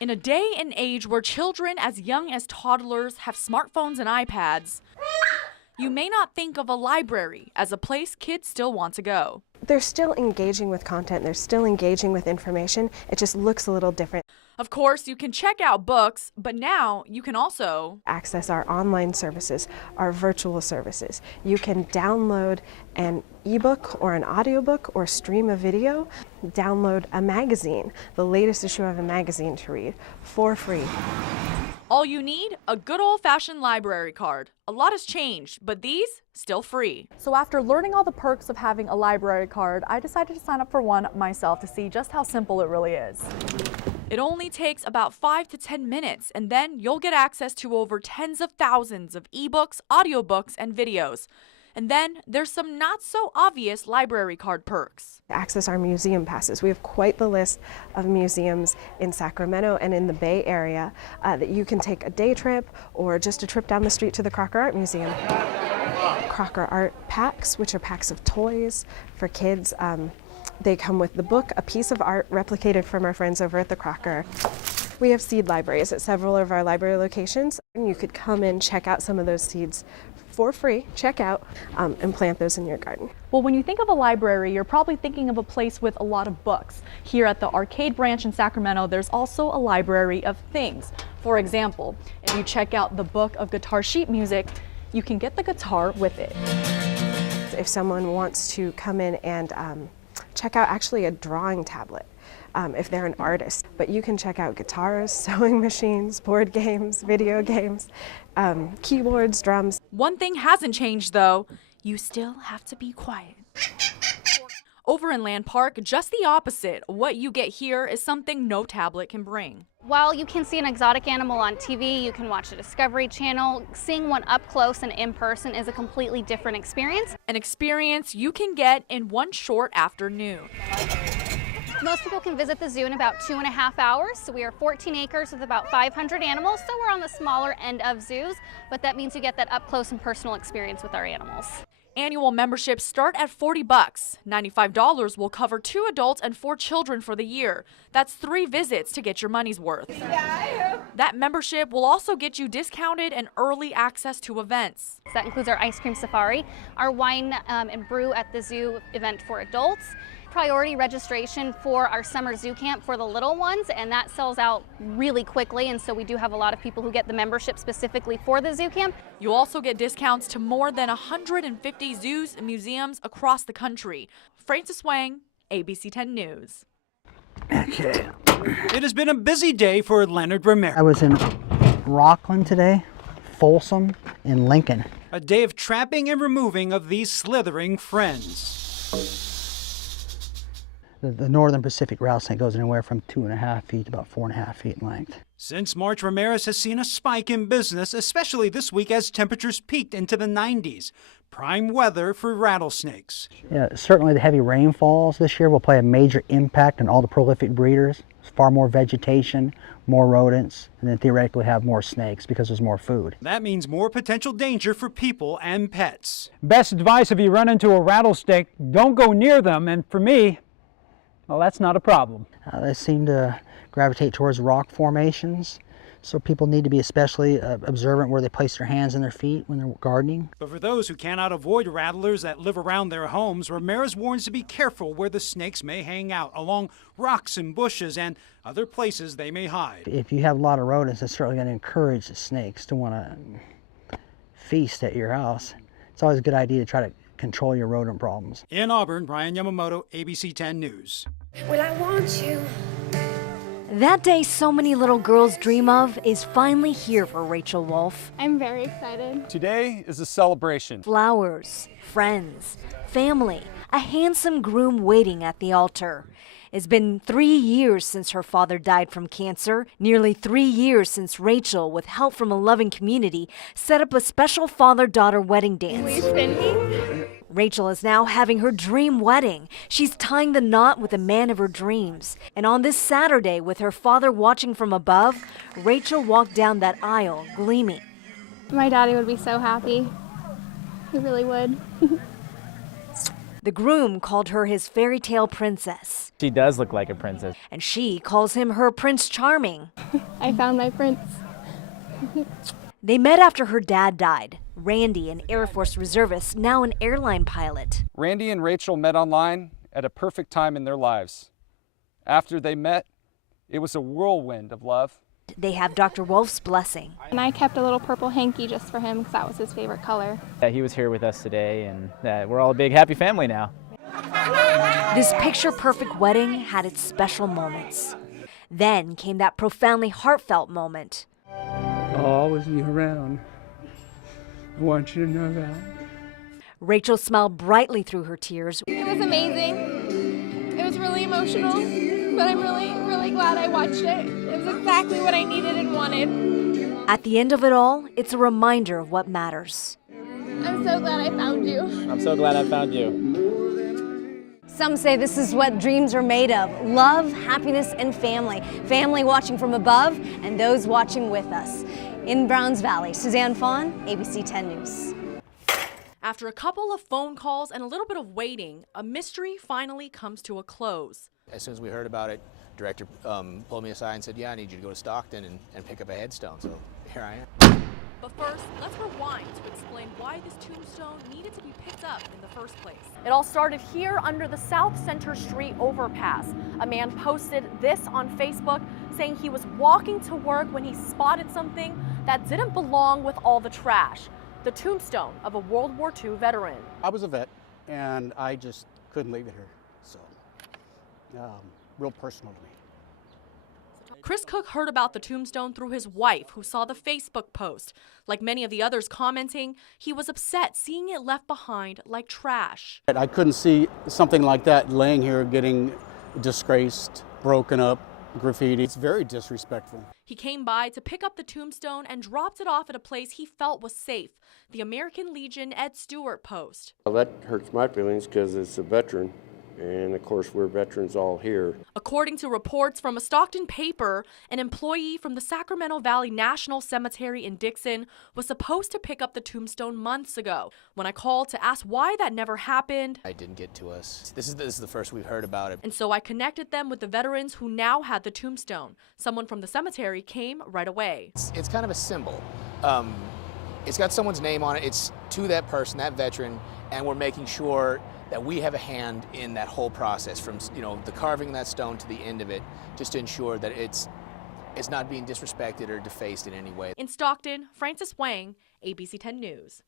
In a day and age where children as young as toddlers have smartphones and iPads, you may not think of a library as a place kids still want to go. They're still engaging with content, they're still engaging with information, it just looks a little different. Of course, you can check out books, but now you can also access our online services, our virtual services. You can download an ebook or an audiobook or stream a video, download a magazine, the latest issue of a magazine to read for free. all you need, a good old-fashioned library card. A lot has changed, but these still free. So after learning all the perks of having a library card, I decided to sign up for one myself to see just how simple it really is. It only takes about 5 to 10 minutes, and then you'll get access to over tens of thousands of ebooks, audiobooks, and videos. And then there's some not so obvious library card perks. Access our museum passes. We have quite the list of museums in Sacramento and in the Bay Area that you can take a day trip or just a trip down the street to the Crocker Art Museum. Crocker Art packs, which are packs of toys for kids. They come with the book, a piece of art replicated from our friends over at the Crocker. We have seed libraries at several of our library locations, and you could come in, check out some of those seeds for free, check out, and plant those in your garden. Well, when you think of a library, you're probably thinking of a place with a lot of books. Here at the Arcade Branch in Sacramento, there's also a library of things. For example, if you check out the book of guitar sheet music, you can get the guitar with it. If someone wants to come in and check out actually a drawing tablet, if they're an artist, but you can check out guitars, sewing machines, board games, video games, keyboards, drums. One thing hasn't changed though, you still have to be quiet. Over in Land Park, just the opposite. What you get here is something no tablet can bring. While you can see an exotic animal on TV, you can watch the Discovery Channel, seeing one up close and in person is a completely different experience. An experience you can get in one short afternoon. Most people can visit the zoo in about 2.5 hours. So we are 14 acres with about 500 animals, so we're on the smaller end of zoos, but that means you get that up close and personal experience with our animals. Annual memberships start at $40. $95 will cover 2 adults and 4 children for the year. That's 3 visits to get your money's worth. That membership will also get you discounted and early access to events. That includes our ice cream safari, our wine and brew at the zoo event for adults, priority registration for our summer zoo camp for the little ones, and that sells out really quickly, and so we do have a lot of people who get the membership specifically for the zoo camp. You'll also get discounts to more than 150 zoos and museums across the country. Frances Wang, ABC 10 News. Okay. It has been a busy day for Leonard Ramirez. I was in Rockland today, Folsom, and Lincoln. A day of trapping and removing of these slithering friends. The northern Pacific rattlesnake goes anywhere from 2.5 feet to about 4.5 feet in length. Since March, Ramirez has seen a spike in business, especially this week as temperatures peaked into the 90s. Prime weather for rattlesnakes. Yeah, certainly the heavy rainfalls this year will play a major impact on all the prolific breeders. There's far more vegetation, more rodents, and then theoretically have more snakes because there's more food. That means more potential danger for people and pets. Best advice if you run into a rattlesnake, don't go near them, and for me, well, that's not a problem. They seem to gravitate towards rock formations, so people need to be especially observant where they place their hands and their feet when they're gardening. But for those who cannot avoid rattlers that live around their homes, Ramirez warns to be careful where the snakes may hang out, along rocks and bushes and other places they may hide. If you have a lot of rodents, it's certainly going to encourage the snakes to want to feast at your house. It's always a good idea to try to control your rodent problems. In Auburn, Brian Yamamoto, ABC 10 News. Well, I want you. That day so many little girls dream of is finally here for Rachel Wolf. I'm very excited. Today is a celebration. Flowers, friends, family, a handsome groom waiting at the altar. It's been 3 years since her father died from cancer, nearly 3 years since Rachel, with help from a loving community, set up a special father-daughter wedding dance. Will you spin me? Rachel is now having her dream wedding. She's tying the knot with the man of her dreams. And on this Saturday, with her father watching from above, Rachel walked down that aisle, gleaming. My daddy would be so happy. He really would. The groom called her his fairy tale princess. She does look like a princess. And she calls him her Prince Charming. I found my prince. They met after her dad died. Randy, an Air Force reservist, now an airline pilot. Randy and Rachel met online at a perfect time in their lives. After they met, it was a whirlwind of love. They have Dr. Wolf's blessing. And I kept a little purple hanky just for him because that was his favorite color. He was here with us today, and we're all a big happy family now. This picture-perfect wedding had its special moments. Then came that profoundly heartfelt moment. I'll always be around. I want you to know that. Rachel smiled brightly through her tears. It was amazing. It was really emotional, but I'm really glad I watched it. It was exactly what I needed and wanted. At the end of it all, it's a reminder of what matters. I'm so glad I found you. I'm so glad I found you. Some say this is what dreams are made of: love, happiness, and family. Family watching from above and those watching with us. In Browns Valley, Suzanne Fawn, ABC 10 News. After a couple of phone calls and a little bit of waiting, a mystery finally comes to a close. As soon as we heard about it, director pulled me aside and said, yeah, I need you to go to Stockton and pick up a headstone. So here I am. But first, let's rewind to explain why this tombstone needed to be picked up in the first place. It all started here under the South Center Street overpass. A man posted this on Facebook saying he was walking to work when he spotted something that didn't belong with all the trash: the tombstone of a World War II veteran. I was a vet, and I just couldn't leave it here, so real personal to me. Chris Cook heard about the tombstone through his wife, who saw the Facebook post. Like many of the others commenting, he was upset seeing it left behind like trash. I couldn't see something like that laying here getting disgraced, broken up, graffiti. It's very disrespectful. He came by to pick up the tombstone and dropped it off at a place he felt was safe, the American Legion Ed Stewart post. Well, that hurts my feelings because it's a veteran. And of course, we're veterans all here. According to reports from a Stockton paper, an employee from the Sacramento Valley National Cemetery in Dixon was supposed to pick up the tombstone months ago. When I called to ask why that never happened, It didn't get to us. This is the first we've heard about it. And so I connected them with the veterans who now had the tombstone. Someone from the cemetery came right away. It's kind of a symbol. It's got someone's name on it. It's to that person, that veteran, and we're making sure that we have a hand in that whole process, from the carving of that stone to the end of it, just to ensure that it's not being disrespected or defaced in any way. In Stockton, Frances Wang, ABC 10 News.